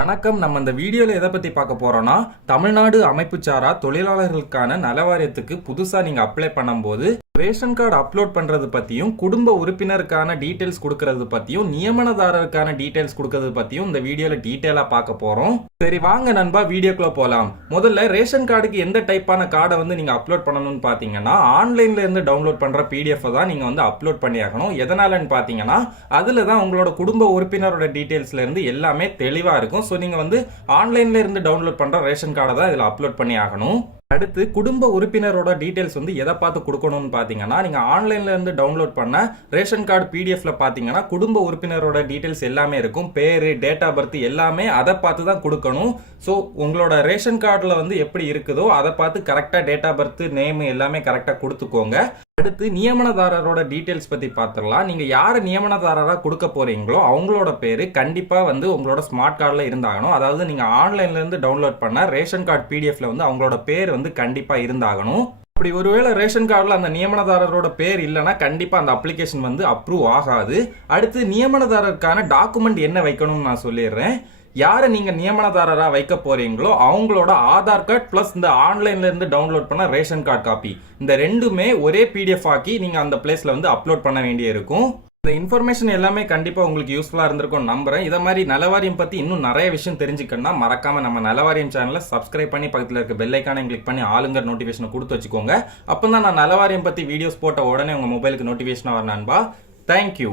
வணக்கம். நம்ம இந்த வீடியோவில் எதை பற்றி பார்க்க போகிறோம்னா தமிழ்நாடு அமைப்புச்சாரா தொழிலாளர்களுக்கான நலவாரியத்துக்கு புதுசாக நீங்கள் அப்ளை பண்ணும்போது ரேஷன் கார்டு அப்லோட் பண்ணுறது பற்றியும் குடும்ப உறுப்பினருக்கான டீட்டெயில்ஸ் கொடுக்கறது பற்றியும் நியமனதாரருக்கான டீட்டெயில்ஸ் கொடுக்கறது பற்றியும் இந்த வீடியோவில் டீட்டெயிலாக பார்க்க போகிறோம் சரி வாங்க நண்பா வீடியோக்குள்ளே போகலாம் முதல்ல ரேஷன் கார்டுக்கு எந்த டைப்பான கார்டை வந்து நீங்கள் அப்லோட் பண்ணணும்னு பார்த்தீங்கன்னா ஆன்லைன்லேருந்து டவுன்லோட் பண்ணுற பிடிஎஃப் தான் நீங்கள் வந்து அப்லோட் பண்ணியாகணும் எதனாலன்னு பார்த்தீங்கன்னா அதில் தான் உங்களோட குடும்ப உறுப்பினரோட டீட்டெயில்ஸ்லேருந்து எல்லாமே தெளிவாக இருக்கும். ஸோ நீங்கள் வந்து ஆன்லைன்ல இருந்து டவுன்லோட் பண்ணுற ரேஷன் கார்டை தான் இதில் அப்லோட் பண்ணி ஆகணும். அடுத்து குடும்ப உறுப்பினரோட டீட்டெயில்ஸ் வந்து எதை பார்த்து கொடுக்கணும்னு பார்த்தீங்கன்னா நீங்கள் ஆன்லைனில் இருந்து டவுன்லோட் பண்ண ரேஷன் கார்டு பிடிஎஃப்ல பார்த்தீங்கன்னா குடும்ப உறுப்பினரோட டீட்டெயில்ஸ் எல்லாமே இருக்கும். பேர் டேட் ஆஃப் பர்த் எல்லாமே அதை பார்த்து தான் கொடுக்கணும். ஸோ உங்களோட ரேஷன் கார்டில் வந்து எப்படி இருக்குதோ அதை பார்த்து கரெக்டாக டேட் ஆஃப் பர்த் நேம் எல்லாமே கரெக்டாக கொடுத்துக்கோங்க. அடுத்து நியமனதாரரோட டீட்டெயில்ஸ் பற்றி பார்த்துடலாம் நீங்கள் யார் நியமனதாரராக கொடுக்க போகிறீங்களோ அவங்களோட பேர் கண்டிப்பாக வந்து உங்களோட ஸ்மார்ட் கார்டில் இருந்தாகணும். அதாவது நீங்கள் ஆன்லைன்லேருந்து டவுன்லோட் பண்ண ரேஷன் கார்டு பிடிஎஃப்ல வந்து அவங்களோட பேர் வந்து கண்டிப்பாக இருந்தாகணும். அப்படி ஒருவேளை ரேஷன் கார்டில் அந்த நியமனதாரரோட பேர் இல்லைன்னா கண்டிப்பாக அந்த அப்ளிகேஷன் வந்து அப்ரூவ் ஆகாது. அடுத்து நியமனதாரருக்கான டாக்குமெண்ட் என்ன வைக்கணும்னு நான் சொல்லிடுறேன். யாரை நீங்கள் நியமனதாரராக வைக்க போகிறீங்களோ அவங்களோட ஆதார் கார்டு ப்ளஸ் இந்த ஆன்லைன்லேருந்து டவுன்லோட் பண்ண ரேஷன் கார்டு காப்பி இந்த ரெண்டுமே ஒரே பிடிஎஃப் ஆக்கி நீங்கள் அந்த பிளேஸில் வந்து அப்லோட் பண்ண வேண்டியிருக்கும் இந்த இன்ஃபர்மேஷன் எல்லாமே கண்டிப்பாக உங்களுக்கு யூஸ்ஃபுல்லாக இருந்திருக்கும் நம்புறேன். இதை மாதிரி நலவாரியம் பற்றி இன்னும் நிறைய விஷயம் தெரிஞ்சுக்கணும்னா மறக்காமல் நம்ம நலவாரியம் சேனலை சப்ஸ்கிரைப் பண்ணி பக்கத்தில் இருக்க பெல் கிளிக் பண்ணி ஆளுங்கிற நோட்டிஃபிகேஷனை கொடுத்து வச்சுக்கோங்க. அப்போ தான் நான் நலவாரியம் பற்றி வீடியோஸ் போட்ட உடனே உங்கள் மொபைலுக்கு நோட்டிஃபிகேஷனாக வர நண்பா. தேங்க்யூ